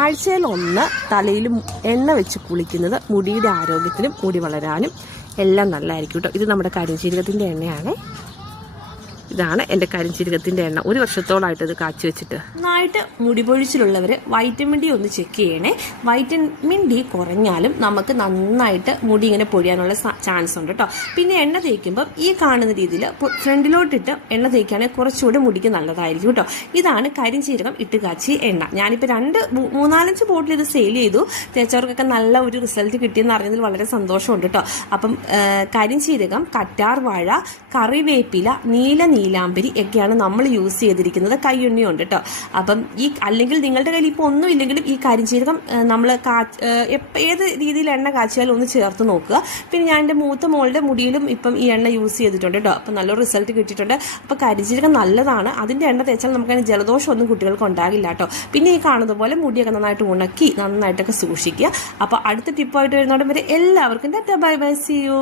ആഴ്ചയിൽ 1 തലയിൽ എണ്ണ വെച്ച് കുളിക്കുന്നത് മുടിയുടെ ആരോഗ്യത്തിനും മുടി വളരാനും എല്ലാം നല്ലതായിരിക്കും കേട്ടോ. ഇത് നമ്മുടെ കരിഞ്ചീരകത്തിൻ്റെ എണ്ണയാണ്. ഇതാണ് എൻ്റെ കരിഞ്ചീരകത്തിൻ്റെ എണ്ണ. 1 വർഷത്തോളമായിട്ട് ഇത് കാച്ചി വെച്ചിട്ട്. നന്നായിട്ട് മുടി പൊഴിച്ചിലുള്ളവർ വൈറ്റമിൻ ഡി ഒന്ന് ചെക്ക് ചെയ്യണേ. വൈറ്റമിൻ ഡി കുറഞ്ഞാലും നമുക്ക് നന്നായിട്ട് മുടി ഇങ്ങനെ പൊഴിയാനുള്ള ചാൻസ് ഉണ്ട് കേട്ടോ. പിന്നെ എണ്ണ തേക്കുമ്പോൾ ഈ കാണുന്ന രീതിയിൽ ഫ്രണ്ടിലോട്ടിട്ട് എണ്ണ തേക്കുകയാണെങ്കിൽ കുറച്ചുകൂടി മുടിക്ക് നല്ലതായിരിക്കും കേട്ടോ. ഇതാണ് കരിഞ്ചീരകം ഇട്ട് കാച്ചി എണ്ണ. ഞാനിപ്പോൾ 3-4 ബോട്ടിൽ ഇത് സെയിൽ ചെയ്തു. തേച്ചവർക്കൊക്കെ നല്ല ഒരു റിസൾട്ട് കിട്ടിയെന്ന് അറിഞ്ഞതിൽ വളരെ സന്തോഷമുണ്ട് കേട്ടോ. അപ്പം കരിഞ്ചീരകം, കറ്റാർ വാഴ, കറിവേപ്പില, നീലാംബരി ഒക്കെയാണ് നമ്മൾ യൂസ് ചെയ്തിരിക്കുന്നത്. കയ്യുണ്ണിയുണ്ട് കേട്ടോ. അപ്പം അല്ലെങ്കിൽ നിങ്ങളുടെ കയ്യിൽ ഇപ്പോൾ ഒന്നും ഇല്ലെങ്കിലും ഈ കരിഞ്ചീരകം നമ്മൾ ഏത് രീതിയിൽ എണ്ണ കാച്ചിയാലും ഒന്ന് ചേർത്ത് നോക്കുക. പിന്നെ ഞാൻ എൻ്റെ മൂത്ത മോളുടെ മുടിയിലും ഇപ്പം ഈ എണ്ണ യൂസ് ചെയ്തിട്ടുണ്ട് കേട്ടോ. അപ്പം നല്ലൊരു റിസൾട്ട് കിട്ടിയിട്ടുണ്ട്. അപ്പോൾ കരിഞ്ചീരകം നല്ലതാണ്. അതിൻ്റെ എണ്ണ തേച്ചാൽ നമുക്കതിന് ജലദോഷം ഒന്നും കുട്ടികൾക്ക് ഉണ്ടാകില്ല കേട്ടോ. പിന്നെ ഈ കാണുന്ന പോലെ മുടിയൊക്കെ നന്നായിട്ട് ഉണക്കി നന്നായിട്ടൊക്കെ സൂക്ഷിക്കുക. അപ്പോൾ അടുത്ത ടിപ്പായിട്ട് വരുന്നതോടെ വരെ എല്ലാവർക്കും ബൈ ബൈ, സീ യു.